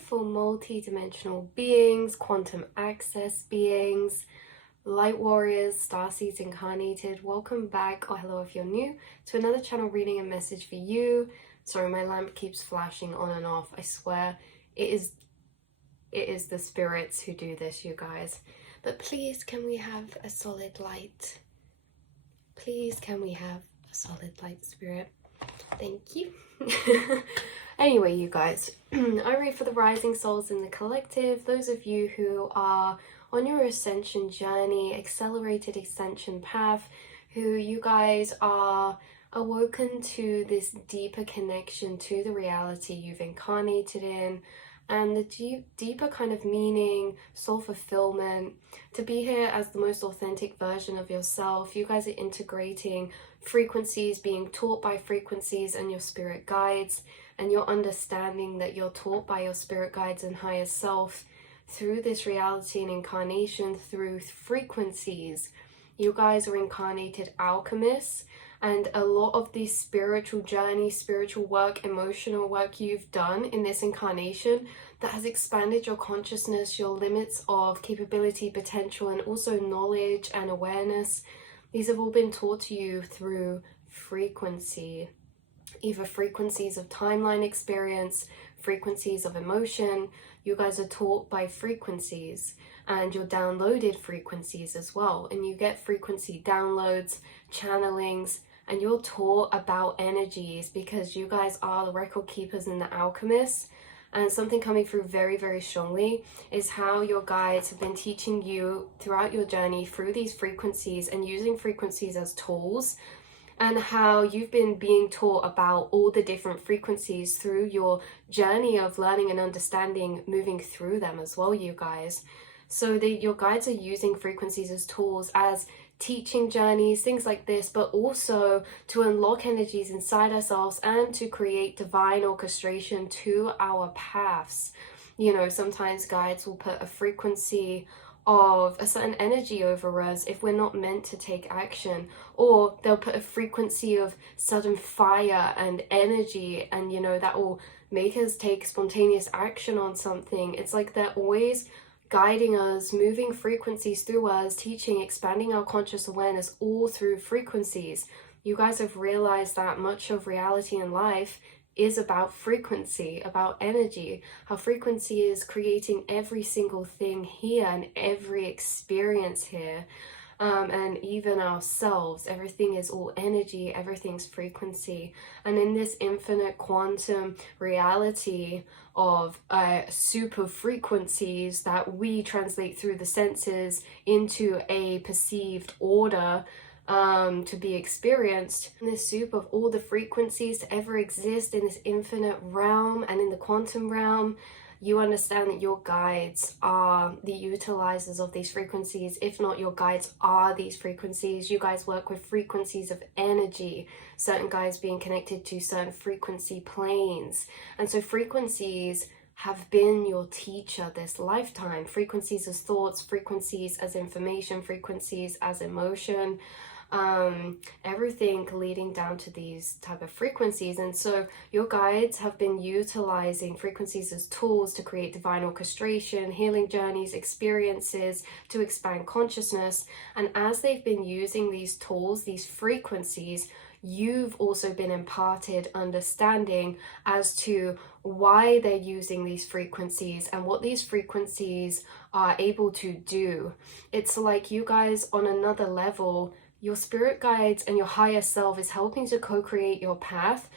beautiful multi-dimensional beings, quantum access beings, light warriors, starseeds incarnated. Welcome back, or hello if you're new, to another channel reading and message for you. Sorry, my lamp keeps flashing on and off. I swear it is the spirits who do this, you guys. But please, can we have a solid light? Please, can we have a solid light, spirit? Thank you. Anyway, you guys, I read for the rising souls in the collective, those of you who are on your ascension journey, accelerated ascension path, who you guys are awoken to this deeper connection to the reality you've incarnated in, and the deeper kind of meaning, soul fulfillment, to be here as the most authentic version of yourself. You guys are integrating frequencies, being taught by frequencies and your spirit guides, and you're understanding that you're taught by your spirit guides and higher self through this reality and incarnation through frequencies. You guys are incarnated alchemists, and a lot of the spiritual journey, spiritual work, emotional work you've done in this incarnation that has expanded your consciousness, your limits of capability, potential, and also knowledge and awareness. These have all been taught to you through frequency, either frequencies of timeline experience, frequencies of emotion. You guys are taught by frequencies, and you're downloaded frequencies as well, and you get frequency downloads, channelings, and you're taught about energies because you guys are the record keepers and the alchemists. And something coming through very, very strongly is how your guides have been teaching you throughout your journey through these frequencies and using frequencies as tools, and how you've been being taught about all the different frequencies through your journey of learning and understanding, moving through them as well, you guys. So your guides are using frequencies as tools, as teaching journeys, things like this, but also to unlock energies inside ourselves and to create divine orchestration to our paths. You know, sometimes guides will put a frequency of a certain energy over us if we're not meant to take action, or they'll put a frequency of sudden fire and energy, and you know, that will make us take spontaneous action on something. It's like they're always guiding us, moving frequencies through us, teaching, expanding our conscious awareness, all through frequencies. You guys have realized that much of reality and life is about frequency, about energy, how frequency is creating every single thing here and every experience here, and even ourselves. Everything is all energy, everything's frequency. And in this infinite quantum reality of super frequencies that we translate through the senses into a perceived order to be experienced, in this soup of all the frequencies to ever exist in this infinite realm and in the quantum realm, you understand that your guides are the utilizers of these frequencies. If not, your guides are these frequencies. You guys work with frequencies of energy, certain guides being connected to certain frequency planes. And so frequencies have been your teacher this lifetime. Frequencies as thoughts, frequencies as information, frequencies as emotion, everything leading down to these type of frequencies. And so your guides have been utilizing frequencies as tools to create divine orchestration, healing journeys, experiences, to expand consciousness. And as they've been using these tools, these frequencies, you've also been imparted understanding as to why they're using these frequencies and what these frequencies are able to do. It's like you guys on another level, your spirit guides and your higher self is helping to co-create your path,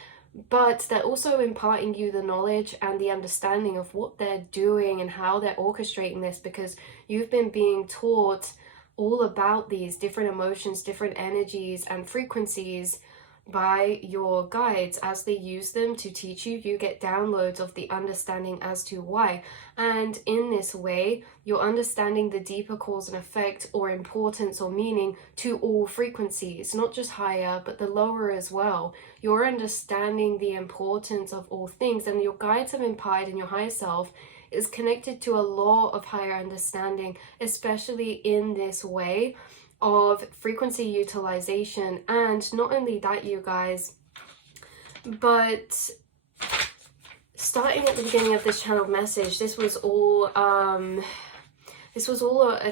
but they're also imparting you the knowledge and the understanding of what they're doing and how they're orchestrating this, because you've been being taught all about these different emotions, different energies and frequencies by your guides. As they use them to teach you, you get downloads of the understanding as to why. And in this way, you're understanding the deeper cause and effect or importance or meaning to all frequencies, not just higher, but the lower as well. You're understanding the importance of all things, and your guides have imparted in your higher self is connected to a law of higher understanding, especially in this way of frequency utilization. And not only that, you guys, but starting at the beginning of this channeled message, this was all a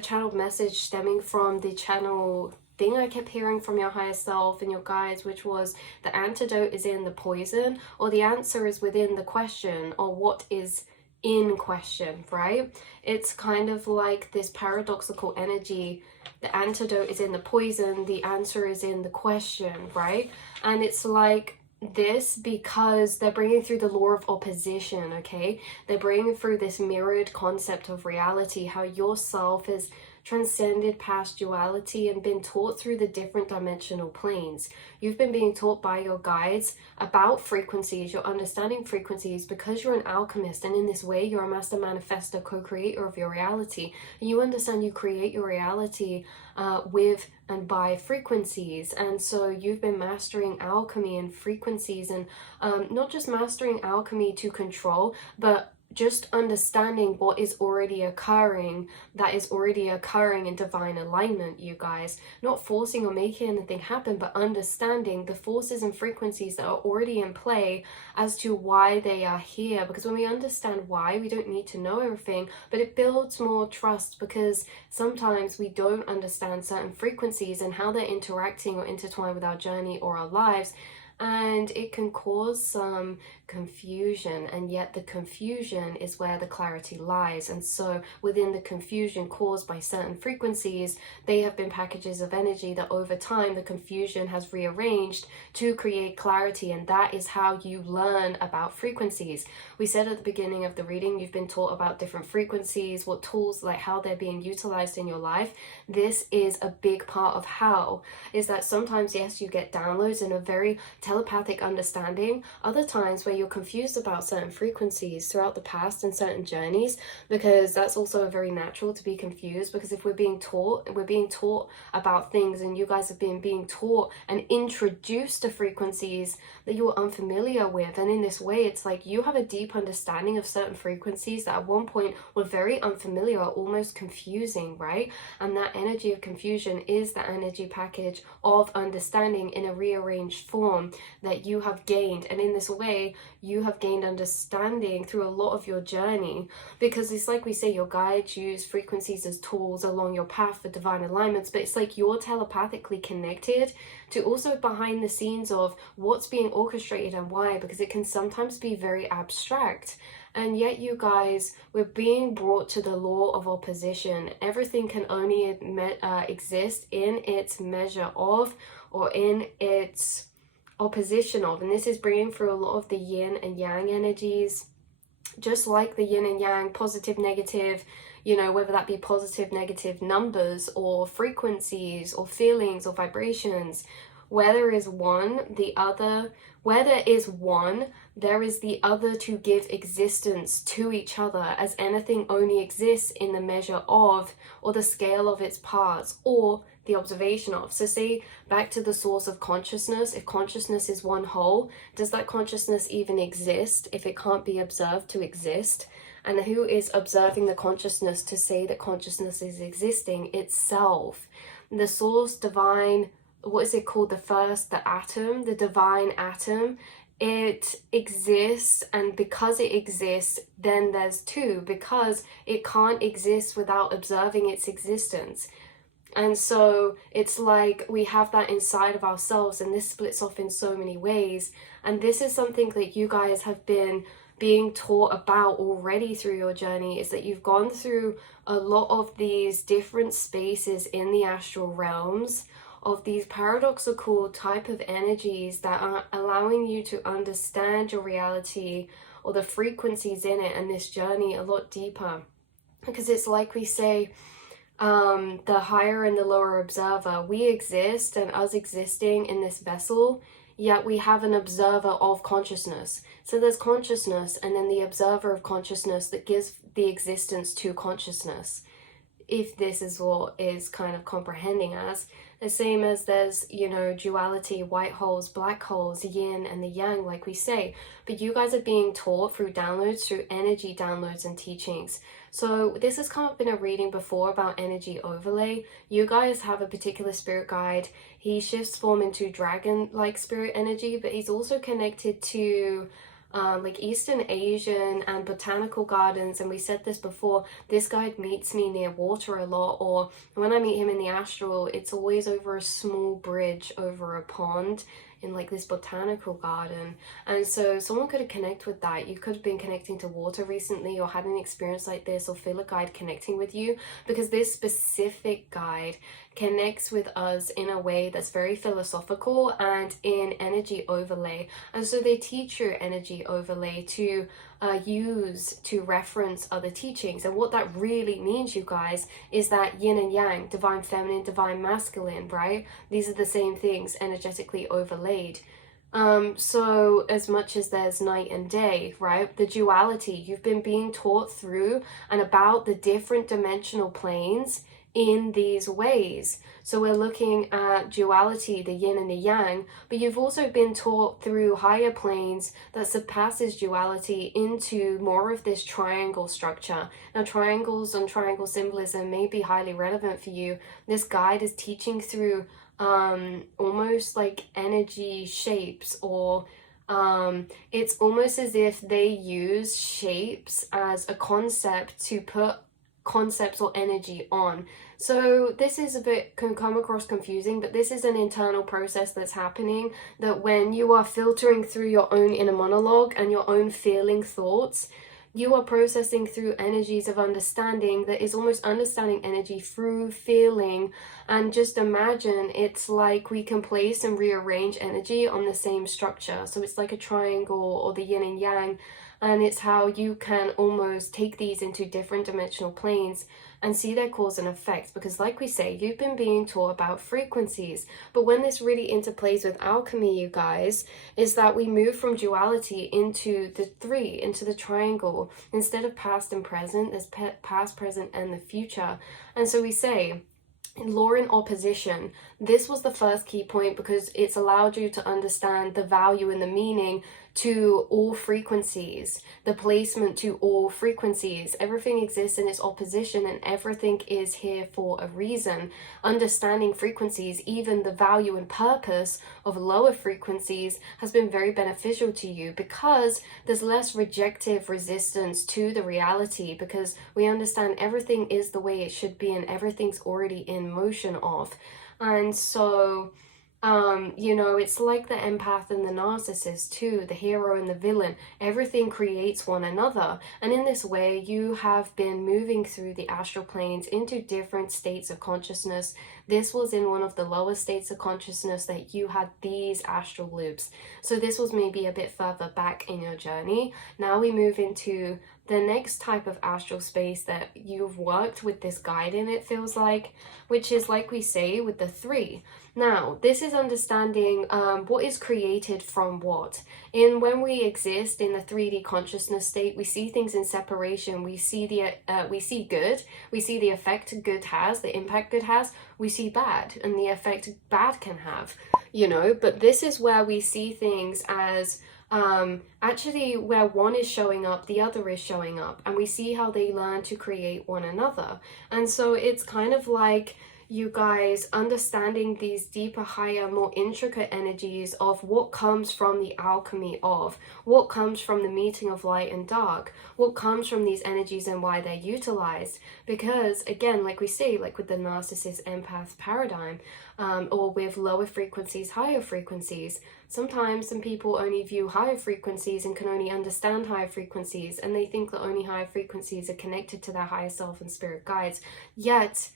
channeled message stemming from the channel thing I kept hearing from your higher self and your guides, which was the antidote is in the poison, or the answer is within the question, or what is in question, right? It's kind of like this paradoxical energy. The antidote is in the poison, the answer is in the question, right? And it's like this because they're bringing through the law of opposition, okay? They're bringing through this mirrored concept of reality, how yourself is transcended past duality and been taught through the different dimensional planes. You've been being taught by your guides about frequencies. You're understanding frequencies because you're an alchemist, and in this way you're a master manifestor, co-creator of your reality. And you understand you create your reality with and by frequencies. And so you've been mastering alchemy and frequencies, and not just mastering alchemy to control, but just understanding what is already occurring, that is already occurring in divine alignment, you guys. Not forcing or making anything happen, but understanding the forces and frequencies that are already in play as to why they are here. Because when we understand why, we don't need to know everything, but it builds more trust, because sometimes we don't understand certain frequencies and how they're interacting or intertwined with our journey or our lives. And it can cause some confusion, and yet the confusion is where the clarity lies. And so within the confusion caused by certain frequencies, they have been packages of energy that over time the confusion has rearranged to create clarity. And that is how you learn about frequencies. We said at the beginning of the reading, you've been taught about different frequencies, what tools, like how they're being utilized in your life. This is a big part of how, is that sometimes, yes, you get downloads in a very telepathic understanding. Other times where you're confused about certain frequencies throughout the past and certain journeys, because that's also very natural to be confused. Because if we're being taught about things, and you guys have been being taught and introduced to frequencies that you were unfamiliar with, and in this way it's like you have a deep understanding of certain frequencies that at one point were very unfamiliar or almost confusing, right? And that energy of confusion is the energy package of understanding in a rearranged form that you have gained. And in this way you have gained understanding through a lot of your journey, because it's like we say, your guides use frequencies as tools along your path for divine alignments, but it's like you're telepathically connected to also behind the scenes of what's being orchestrated and why, because it can sometimes be very abstract. And yet you guys, we're being brought to the law of opposition. Everything can only exist in its measure of, or in its opposition of. And this is bringing through a lot of the yin and yang energies, just like the yin and yang, positive, negative, you know, whether that be positive, negative numbers or frequencies or feelings or vibrations. Where there is one, the other, where there is one, there is the other to give existence to each other, as anything only exists in the measure of, or the scale of its parts, or the observation of. So say back to the source of consciousness, if consciousness is one whole, does that consciousness even exist if it can't be observed to exist? And who is observing the consciousness to say that consciousness is existing itself? The source, divine, what is it called? The atom, the divine atom, it exists, and because it exists, then there's two, because it can't exist without observing its existence. And so it's like we have that inside of ourselves, and this splits off in so many ways. And this is something that you guys have been being taught about already through your journey, is that you've gone through a lot of these different spaces in the astral realms of these paradoxical type of energies that are allowing you to understand your reality or the frequencies in it and this journey a lot deeper. Because it's like we say, the higher and the lower observer, we exist, and us existing in this vessel, yet we have an observer of consciousness. So there's consciousness, and then the observer of consciousness that gives the existence to consciousness, if this is what is kind of comprehending as. The same as there's, you know, duality, white holes, black holes, yin and the yang, like we say. But you guys are being taught through downloads, through energy downloads and teachings. So this has come up in a reading before about energy overlay. You guys have a particular spirit guide. He shifts form into dragon-like spirit energy, but he's also connected to like Eastern Asian and botanical gardens. And we said this before, this guide meets me near water a lot, or when I meet him in the astral, it's always over a small bridge over a pond in like this botanical garden. And so someone could connect with that. You could have been connecting to water recently, or had an experience like this, or feel a guide connecting with you, because this specific guide connects with us in a way that's very philosophical and in energy overlay. And so they teach you energy overlay to use to reference other teachings. And what that really means, you guys, is that yin and yang, divine feminine, divine masculine, right? These are the same things energetically overlaid. So as much as there's night and day, right? The duality, you've been being taught through and about the different dimensional planes in these ways. So we're looking at duality, the yin and the yang, but you've also been taught through higher planes that surpasses duality into more of this triangle structure. Now, triangles and triangle symbolism may be highly relevant for you. This guide is teaching through almost like energy shapes, or it's almost as if they use shapes as a concept to put concepts or energy on. So this is a bit, can come across confusing, but this is an internal process that's happening, that when you are filtering through your own inner monologue and your own feeling thoughts, you are processing through energies of understanding that is almost understanding energy through feeling. And just imagine it's like we can place and rearrange energy on the same structure. So it's like a triangle or the yin and yang. And it's how you can almost take these into different dimensional planes and see their cause and effects. Because like we say, you've been being taught about frequencies. But when this really interplays with alchemy, you guys, is that we move from duality into the three, into the triangle. Instead of past and present, there's past, present, and the future. And so we say, law in opposition. This was the first key point, because it's allowed you to understand the value and the meaning to all frequencies, the placement to all frequencies. Everything exists in its opposition, and everything is here for a reason. Understanding frequencies, even the value and purpose of lower frequencies, has been very beneficial to you, because there's less rejective resistance to the reality, because we understand everything is the way it should be and everything's already in motion of. And so you know, it's like the empath and the narcissist too, the hero and the villain. Everything creates one another. And in this way, you have been moving through the astral planes into different states of consciousness. This was in one of the lower states of consciousness that you had these astral loops. So this was maybe a bit further back in your journey. Now we move into the next type of astral space that you've worked with this guide in, it feels like, which is, like we say, with the three. Now, this is understanding what is created from what. When we exist in the 3D consciousness state, we see things in separation. We see we see good, we see the effect good has, the impact good has. We see bad and the effect bad can have, you know. But this is where we see things as actually where one is showing up, the other is showing up, and we see how they learn to create one another. And so it's kind of like you guys understanding these deeper, higher, more intricate energies of what comes from the alchemy of, what comes from the meeting of light and dark, what comes from these energies and why they're utilized. Because again, like we say, like with the narcissist empath paradigm, or with lower frequencies, higher frequencies, sometimes some people only view higher frequencies and can only understand higher frequencies, and they think that only higher frequencies are connected to their higher self and spirit guides. Yet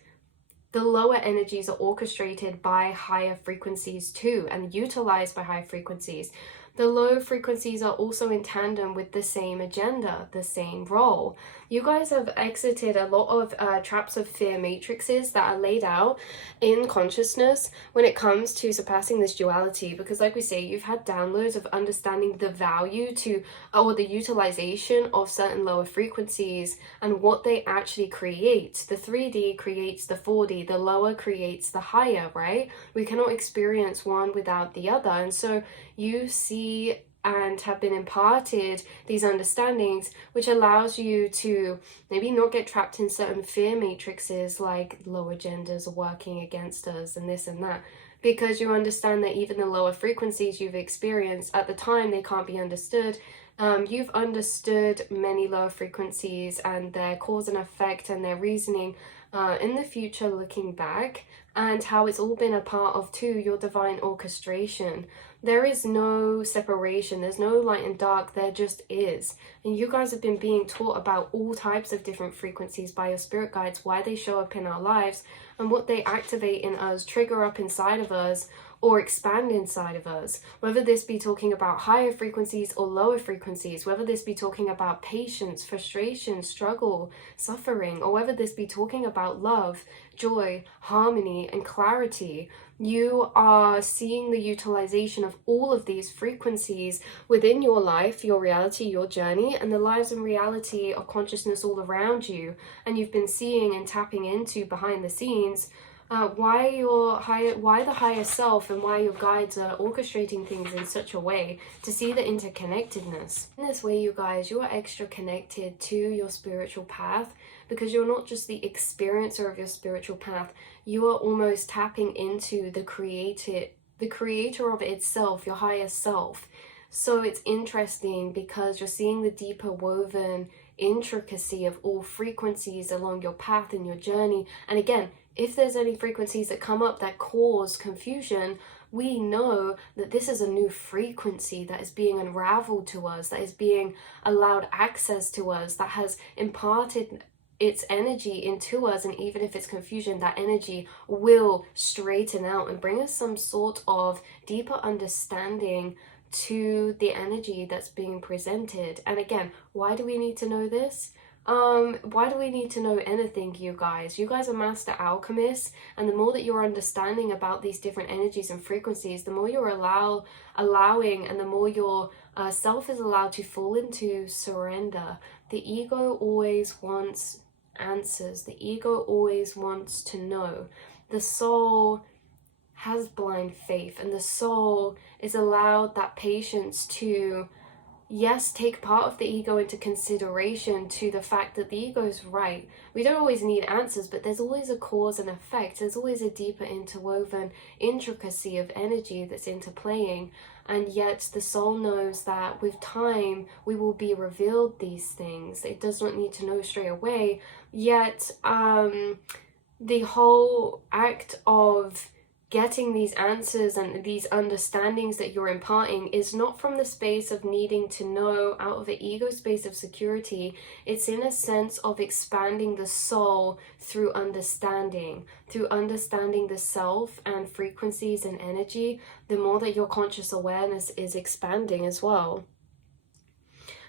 the lower energies are orchestrated by higher frequencies too, and utilized by high frequencies. The low frequencies are also in tandem with the same agenda, the same role. You guys have exited a lot of traps of fear matrices that are laid out in consciousness when it comes to surpassing this duality, because like we say, you've had downloads of understanding the value to, or the utilization of certain lower frequencies and what they actually create. The 3D creates the 4D, the lower creates the higher, right? We cannot experience one without the other. And so you see and have been imparted these understandings, which allows you to maybe not get trapped in certain fear matrices like lower genders are working against us and this and that, because you understand that even the lower frequencies you've experienced at the time, they can't be understood. You've understood many lower frequencies and their cause and effect and their reasoning in the future looking back, and how it's all been a part of too your divine orchestration. There is no separation, there's no light and dark, there just is. And you guys have been being taught about all types of different frequencies by your spirit guides, why they show up in our lives and what they activate in us, trigger up inside of us, or expand inside of us. Whether this be talking about higher frequencies or lower frequencies, whether this be talking about patience, frustration, struggle, suffering, or whether this be talking about love, joy, harmony, and clarity, you are seeing the utilization of all of these frequencies within your life, your reality, your journey, and the lives and reality of consciousness all around you. And you've been seeing and tapping into behind the scenes why the higher self and why your guides are orchestrating things in such a way to see the interconnectedness. In this way, you guys, you are extra connected to your spiritual path, because you're not just the experiencer of your spiritual path, you are almost tapping into the creator of itself, your higher self. So it's interesting because you're seeing the deeper woven intricacy of all frequencies along your path and your journey. And again, if there's any frequencies that come up that cause confusion, we know that this is a new frequency that is being unraveled to us, that is being allowed access to us, that has imparted its energy into us. And even if it's confusion, that energy will straighten out and bring us some sort of deeper understanding to the energy that's being presented. And again, why do we need to know this? Why do we need to know anything, you guys? You guys are master alchemists, and the more that you're understanding about these different energies and frequencies, the more you're allowing, and the more your self is allowed to fall into surrender. The ego always wants answers. The ego always wants to know. The soul has blind faith, and the soul is allowed that patience to, yes, take part of the ego into consideration to the fact that the ego is right. We don't always need answers, but there's always a cause and effect. There's always a deeper interwoven intricacy of energy that's interplaying. And yet the soul knows that with time, we will be revealed these things. It does not need to know straight away. Yet the whole act of getting these answers and these understandings that you're imparting is not from the space of needing to know out of the ego space of security. It's in a sense of expanding the soul through understanding the self and frequencies and energy. The more that your conscious awareness is expanding as well.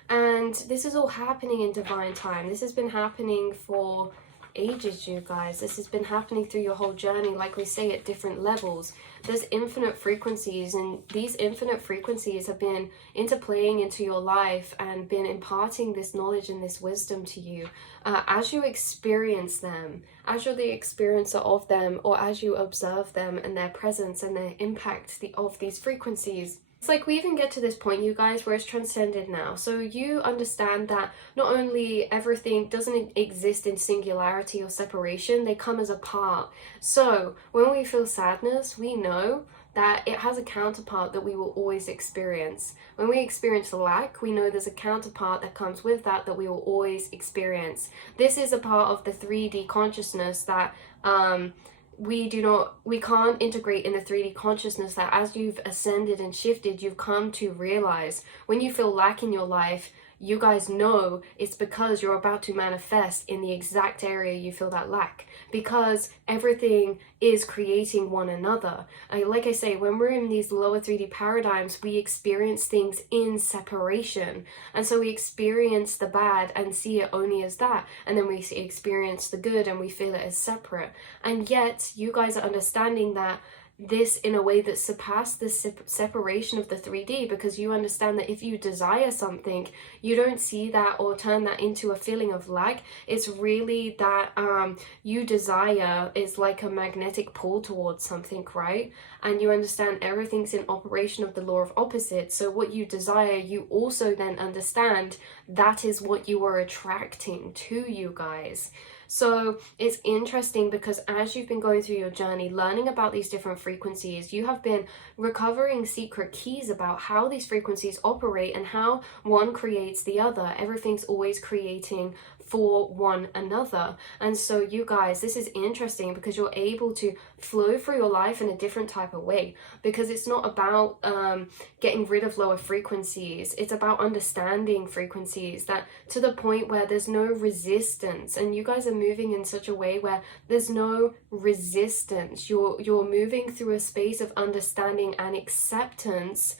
And this is all happening in divine time. This has been happening for ages, you guys. This has been happening through your whole journey, like we say, at different levels. There's infinite frequencies, and these infinite frequencies have been interplaying into your life and been imparting this knowledge and this wisdom to you as you experience them, as you're the experiencer of them, or as you observe them and their presence and their impact of these frequencies. It's like we even get to this point, you guys, where it's transcended now. So you understand that not only everything doesn't exist in singularity or separation, they come as a part. So when we feel sadness, we know that it has a counterpart that we will always experience. When we experience lack, we know there's a counterpart that comes with that we will always experience. This is a part of the 3D consciousness that we can't integrate in the 3D consciousness, that as you've ascended and shifted, you've come to realize when you feel lack in your life, you guys know it's because you're about to manifest in the exact area you feel that lack, because everything is creating one another. Like I say, when we're in these lower 3D paradigms, we experience things in separation, and so we experience the bad and see it only as that, and then we experience the good and we feel it as separate. And yet you guys are understanding that this in a way that surpassed the separation of the 3D, because you understand that if you desire something, you don't see that or turn that into a feeling of lack. It's really that you desire is like a magnetic pull towards something, right? And you understand everything's in operation of the law of opposites. So what you desire, you also then understand that is what you are attracting to, you guys. So it's interesting because as you've been going through your journey, learning about these different frequencies, you have been recovering secret keys about how these frequencies operate and how one creates the other. Everything's always creating for one another. And so you guys, this is interesting because you're able to flow through your life in a different type of way, because it's not about getting rid of lower frequencies. It's about understanding frequencies, that to the point where there's no resistance, and you guys are moving in such a way where there's no resistance. You're moving through a space of understanding and acceptance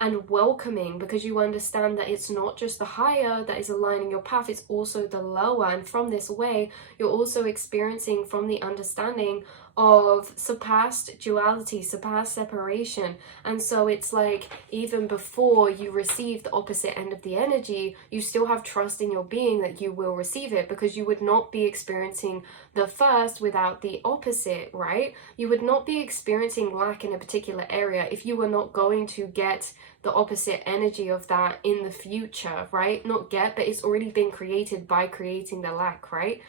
and welcoming, because you understand that it's not just the higher that is aligning your path, it's also the lower. And from this way, you're also experiencing from the understanding of surpassed duality, surpassed separation. And so it's like, even before you receive the opposite end of the energy, you still have trust in your being that you will receive it, because you would not be experiencing the first without the opposite, right? You would not be experiencing lack in a particular area if you were not going to get the opposite energy of that in the future, right? Not get, but it's already been created by creating the lack, right?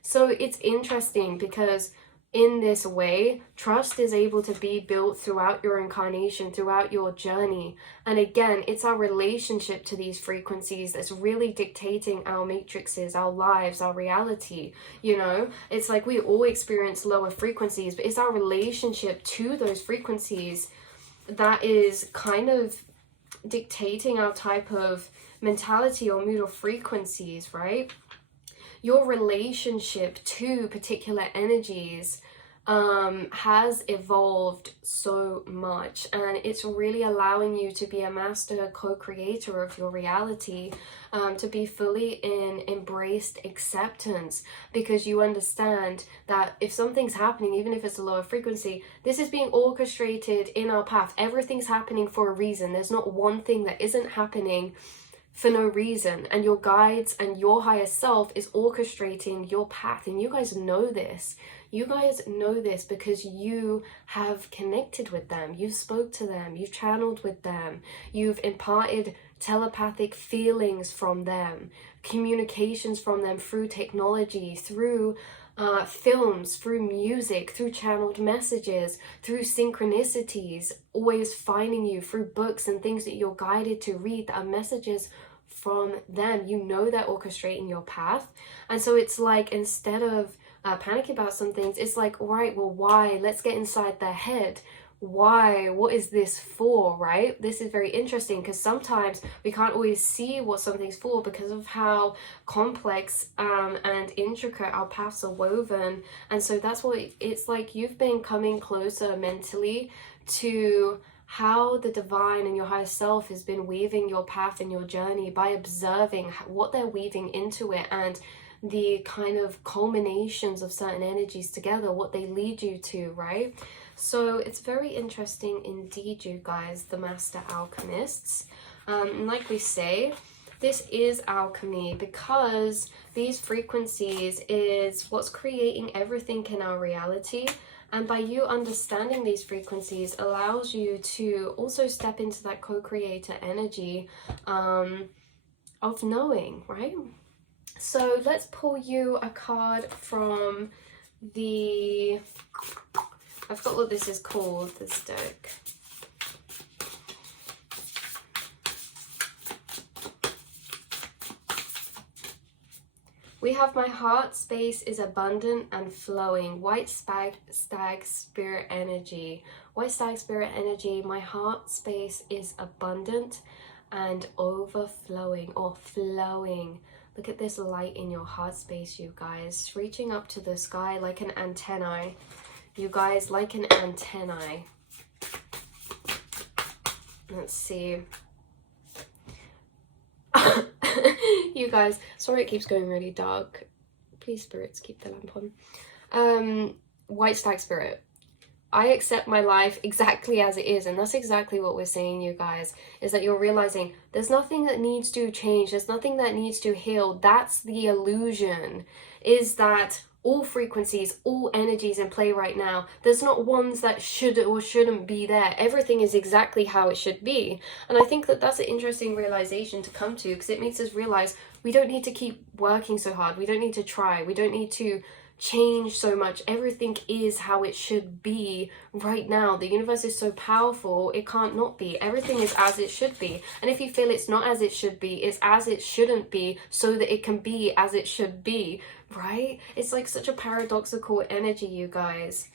So it's interesting because in this way, trust is able to be built throughout your incarnation, throughout your journey. And again, it's our relationship to these frequencies that's really dictating our matrices, our lives, our reality. You know, it's like we all experience lower frequencies, but it's our relationship to those frequencies that is kind of dictating our type of mentality or mood or frequencies, right? Your relationship to particular energies has evolved so much, and it's really allowing you to be a master co-creator of your reality, to be fully in embraced acceptance, because you understand that if something's happening, even if it's a lower frequency, this is being orchestrated in our path. Everything's happening for a reason. There's not one thing that isn't happening for no reason, and your guides and your higher self is orchestrating your path. And you guys know this. You guys know this because you have connected with them. You spoke to them. You've channeled with them. You've imparted telepathic feelings from them, communications from them through technology, through films, through music, through channeled messages, through synchronicities, always finding you through books and things that you're guided to read that are messages from them. You know they're orchestrating your path. And so it's like, instead of panicking about some things, it's like, all right, well, why? Let's get inside their head. Why? What is this for, right? This is very interesting, because sometimes we can't always see what something's for because of how complex and intricate our paths are woven. And so that's what it's like. You've been coming closer mentally to how the divine and your higher self has been weaving your path and your journey by observing what they're weaving into it, and the kind of culminations of certain energies together, what they lead you to, right? So it's very interesting indeed, you guys, the master alchemists. And like we say, this is alchemy, because these frequencies is what's creating everything in our reality. And by you understanding these frequencies allows you to also step into that co-creator energy of knowing, right? So let's pull you a card from the... I forgot what this is called, this deck. We have my heart space is abundant and flowing. White stag spirit energy. White stag spirit energy. My heart space is abundant and overflowing, or flowing. Look at this light in your heart space, you guys. Reaching up to the sky like an antennae. You guys, like an antennae. Let's see. You guys, sorry it keeps going really dark. Please, spirits, keep the lamp on. White stag spirit. I accept my life exactly as it is. And that's exactly what we're saying, you guys, is that you're realizing there's nothing that needs to change. There's nothing that needs to heal. That's the illusion, is that all frequencies, all energies in play right now. There's not ones that should or shouldn't be there. Everything is exactly how it should be. And I think that that's an interesting realization to come to, because it makes us realize we don't need to keep working so hard. We don't need to try. We don't need to change so much. Everything is how it should be right now. The universe is so powerful, it can't not be. Everything is as it should be. And if you feel it's not as it should be, it's as it shouldn't be, so that it can be as it should be, right? It's like such a paradoxical energy, you guys.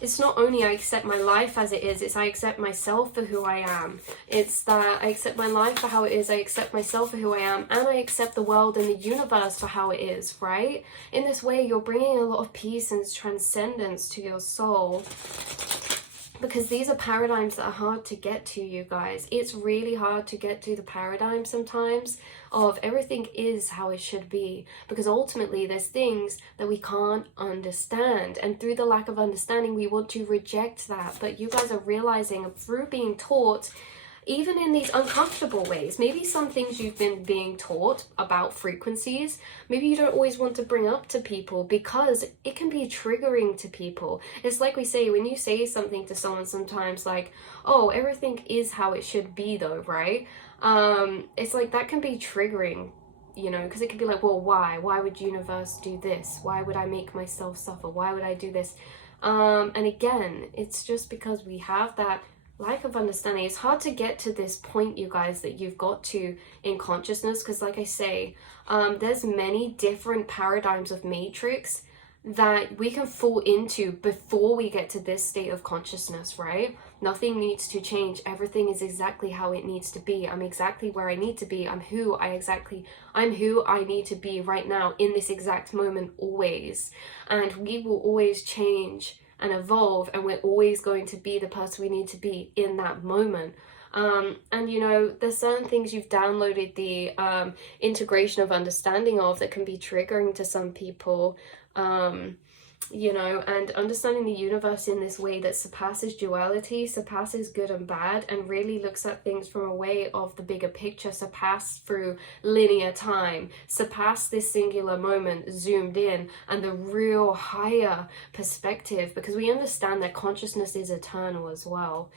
It's not only I accept my life as it is, it's I accept myself for who I am. It's that I accept my life for how it is, I accept myself for who I am, and I accept the world and the universe for how it is, right? In this way, you're bringing a lot of peace and transcendence to your soul. Because these are paradigms that are hard to get to, you guys. It's really hard to get to the paradigm sometimes of everything is how it should be. Because ultimately there's things that we can't understand. And through the lack of understanding, we want to reject that. But you guys are realizing through being taught, even in these uncomfortable ways, maybe some things you've been being taught about frequencies, maybe you don't always want to bring up to people because it can be triggering to people. It's like we say, when you say something to someone sometimes like, oh, everything is how it should be though, right? It's like that can be triggering, you know, because it could be like, well, why would universe do this? Why would I make myself suffer? Why would I do this? And again, it's just because we have that lack of understanding. It's hard to get to this point, you guys, that you've got to in consciousness, because like I say, there's many different paradigms of matrix that we can fall into before we get to this state of consciousness, right? Nothing needs to change. Everything is exactly how it needs to be. I'm exactly where I need to be. I'm who I need to be right now in this exact moment, always. And we will always change and evolve, and we're always going to be the person we need to be in that moment. And you know, there's certain things you've downloaded the integration of understanding of that can be triggering to some people, you know, and understanding the universe in this way that surpasses duality, surpasses good and bad, and really looks at things from a way of the bigger picture, surpass through linear time, surpass this singular moment zoomed in, and the real higher perspective, because we understand that consciousness is eternal as well.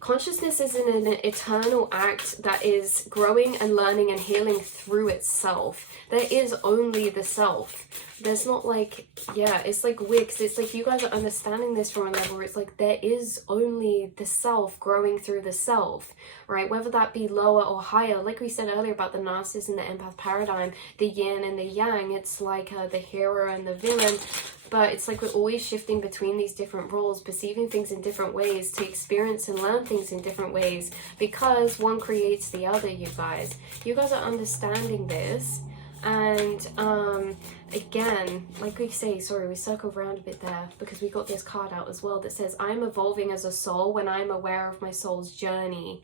Consciousness is an eternal act that is growing and learning and healing through itself. There is only the self. There's not like, yeah, it's like weird, because it's like you guys are understanding this from a level where it's like there is only the self growing through the self, right? Whether that be lower or higher, like we said earlier about the narcissist and the empath paradigm, the yin and the yang, it's like the hero and the villain. But it's like we're always shifting between these different roles, perceiving things in different ways, to experience and learn things in different ways, because one creates the other, you guys. You guys are understanding this. And again, like we say, sorry, we circled around a bit there because we got this card out as well that says, I'm evolving as a soul when I'm aware of my soul's journey.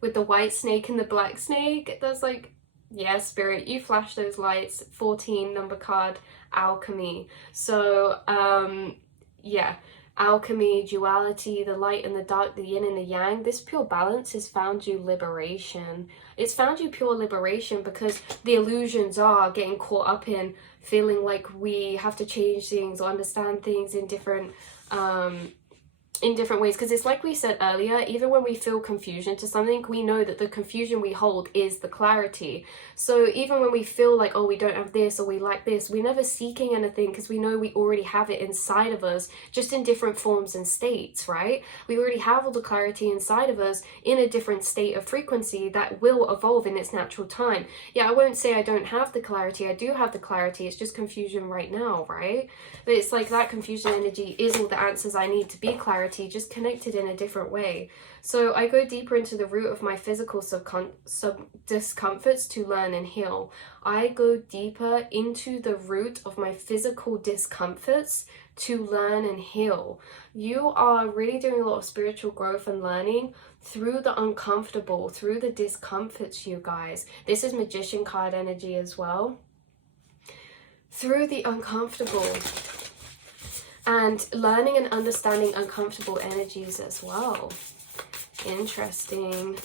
With the white snake and the black snake, that's like, yeah, spirit, you flash those lights. 14 number card, alchemy. So yeah, alchemy, duality, the light and the dark, the yin and the yang. This pure balance has found you liberation. It's found you pure liberation, because the illusions are getting caught up in feeling like we have to change things or understand things in different ways. Because it's like we said earlier, even when we feel confusion to something, we know that the confusion we hold is the clarity. So even when we feel like, oh, we don't have this or we lack this, we're never seeking anything, because we know we already have it inside of us, just in different forms and states, right? We already have all the clarity inside of us in a different state of frequency that will evolve in its natural time. Yeah, I won't say I don't have the clarity. I do have the clarity. It's just confusion right now, right? But it's like that confusion energy is all the answers I need to be clarity, just connected in a different way. So I go deeper into the root of my physical discomforts to learn and heal. I go deeper into the root of my physical discomforts to learn and heal. You are really doing a lot of spiritual growth and learning through the uncomfortable, through the discomforts, you guys. This is Magician card energy as well. Through the uncomfortable. And learning and understanding uncomfortable energies as well. Interesting.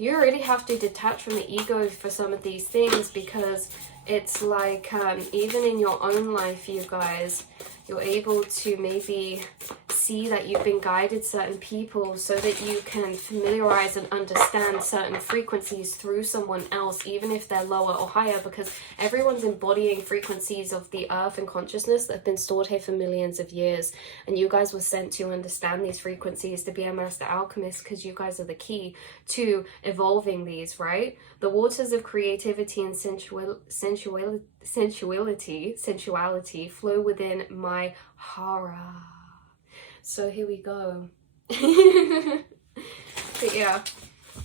you already have to detach from the ego for some of these things, because it's like even in your own life, you guys, you're able to maybe see that you've been guided certain people so that you can familiarize and understand certain frequencies through someone else, even if they're lower or higher, because everyone's embodying frequencies of the earth and consciousness that have been stored here for millions of years. And you guys were sent to understand these frequencies, to be a master alchemist, because you guys are the key to evolving these, right? The waters of creativity and sensuality flow within my hara. So here we go. But yeah,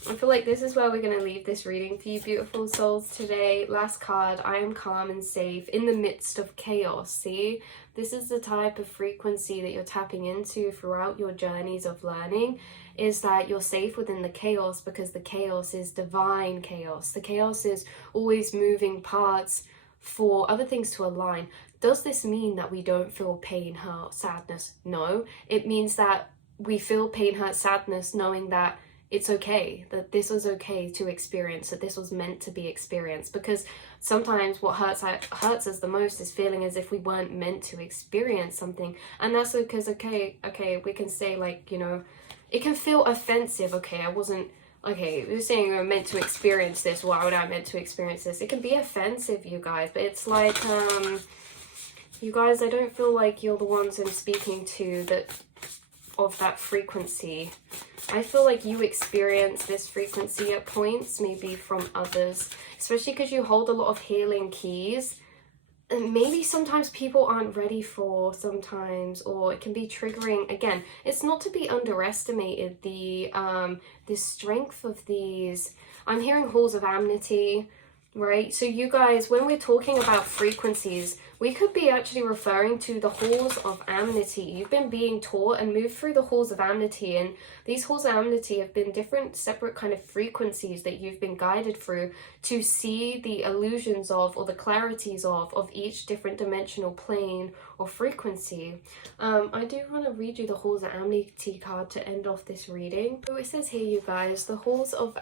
I feel like this is where we're going to leave this reading for you beautiful souls today. Last card, I am calm and safe in the midst of chaos. See, this is the type of frequency that you're tapping into throughout your journeys of learning, is that you're safe within the chaos, because the chaos is divine chaos. The chaos is always moving parts for other things to align. Does this mean that we don't feel pain, hurt, sadness? No. It means that we feel pain, hurt, sadness, knowing that it's okay, that this was okay to experience, that this was meant to be experienced. Because sometimes what hurts us the most is feeling as if we weren't meant to experience something. And that's because, okay, we can say, like, you know, it can feel offensive. Okay, you're saying you're meant to experience this. Why would I meant to experience this? It can be offensive, you guys, but it's like, you guys, I don't feel like you're the ones I'm speaking to that of that frequency. I feel like you experience this frequency at points, maybe from others, especially because you hold a lot of healing keys. And maybe sometimes people aren't ready for sometimes, or it can be triggering. Again, it's not to be underestimated, the strength of these. I'm hearing halls of amity, right? So you guys, when we're talking about frequencies, we could be actually referring to the halls of amity. You've been being taught and moved through the halls of amity, and these halls of amity have been different separate kind of frequencies that you've been guided through to see the illusions of, or the clarities of each different dimensional plane or frequency. I do want to read you the halls of amity card to end off this reading. So it says here, you guys, the halls of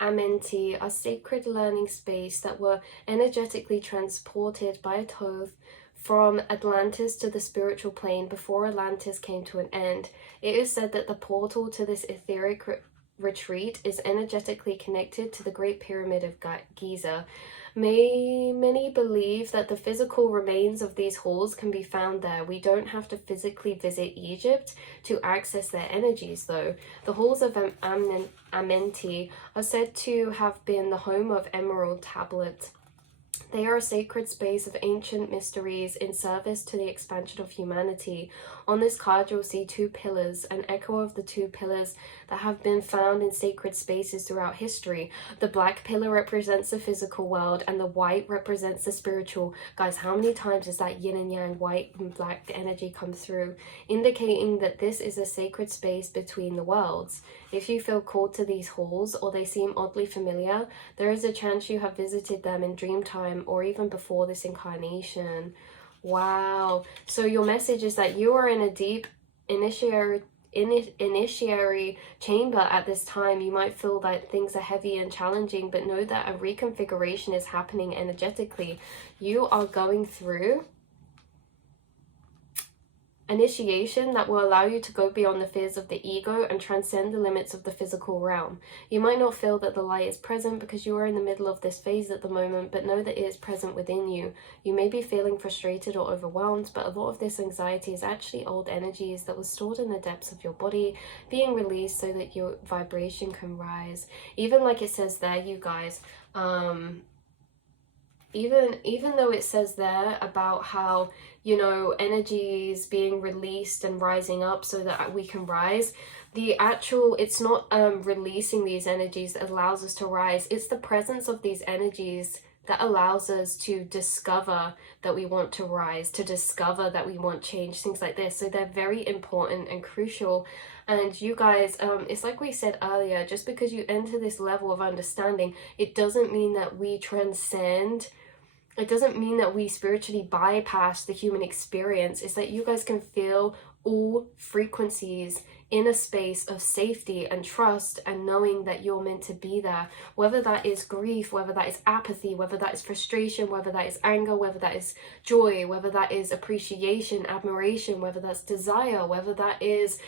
Amenti are sacred learning space that were energetically transported by a Thoth from Atlantis to the spiritual plane before Atlantis came to an end. It is said that the portal to this etheric retreat is energetically connected to the Great Pyramid of Giza. Many believe that the physical remains of these halls can be found there. We don't have to physically visit Egypt to access their energies, though. The halls of Amenti are said to have been the home of emerald tablets. They are a sacred space of ancient mysteries in service to the expansion of humanity. On this card, you'll see two pillars, an echo of the two pillars that have been found in sacred spaces throughout history. The black pillar represents the physical world, and the white represents the spiritual. Guys, how many times does that yin and yang, white and black energy come through, indicating that this is a sacred space between the worlds? If you feel called to these halls, or they seem oddly familiar, there is a chance you have visited them in dream time or even before this incarnation. Wow. So your message is that you are in a deep initiatory chamber at this time. You might feel that things are heavy and challenging, but know that a reconfiguration is happening energetically. You are going through initiation that will allow you to go beyond the fears of the ego and transcend the limits of the physical realm. You might not feel that the light is present because you are in the middle of this phase at the moment, but know that it is present within you. You may be feeling frustrated or overwhelmed, but a lot of this anxiety is actually old energies that were stored in the depths of your body being released so that your vibration can rise. Even like it says there, you guys, even though it says there about how, you know, energies being released and rising up so that we can rise, it's not releasing these energies that allows us to rise. It's the presence of these energies that allows us to discover that we want to rise, to discover that we want change, things like this. So they're very important and crucial. And you guys, it's like we said earlier, just because you enter this level of understanding, it doesn't mean that we transcend. It doesn't mean that we spiritually bypass the human experience. It's that you guys can feel all frequencies in a space of safety and trust and knowing that you're meant to be there, whether that is grief, whether that is apathy, whether that is frustration, whether that is anger, whether that is joy, whether that is appreciation, admiration, whether that's desire, whether that is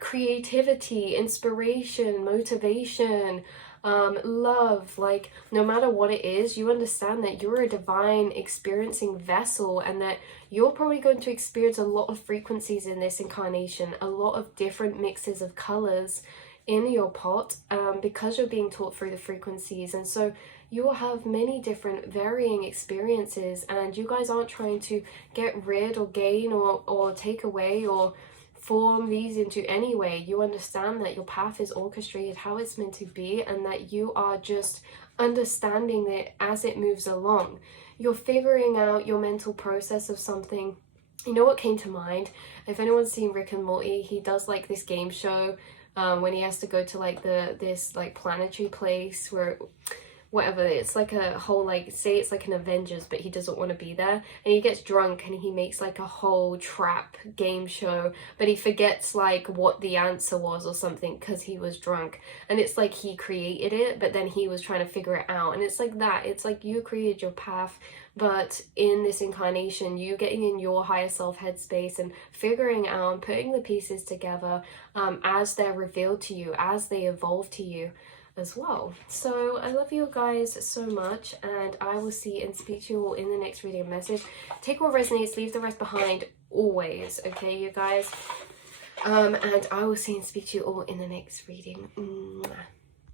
creativity, inspiration, motivation, love. Like, no matter what it is, you understand that you're a divine experiencing vessel, and that you're probably going to experience a lot of frequencies in this incarnation, a lot of different mixes of colors in your pot, because you're being taught through the frequencies. And so you will have many different varying experiences, and you guys aren't trying to get rid or gain or take away or form these into any way. You understand that your path is orchestrated how it's meant to be, and that you are just understanding it as it moves along. You're figuring out your mental process of something. You know what came to mind? If anyone's seen Rick and Morty, he does like this game show when he has to go to like this like planetary place where whatever, it's like a whole, like, say it's like an Avengers, but he doesn't want to be there, and he gets drunk and he makes like a whole trap game show, but he forgets like what the answer was or something because he was drunk, and it's like he created it, but then he was trying to figure it out. And it's like that, it's like you created your path, but in this incarnation, you getting in your higher self headspace and figuring out and putting the pieces together as they're revealed to you, as they evolve to you as well. So I love you guys so much, and I will see and speak to you all in the next reading and message. Take what resonates, leave the rest behind, always, okay, you guys? And I will see and speak to you all in the next reading. Mwah.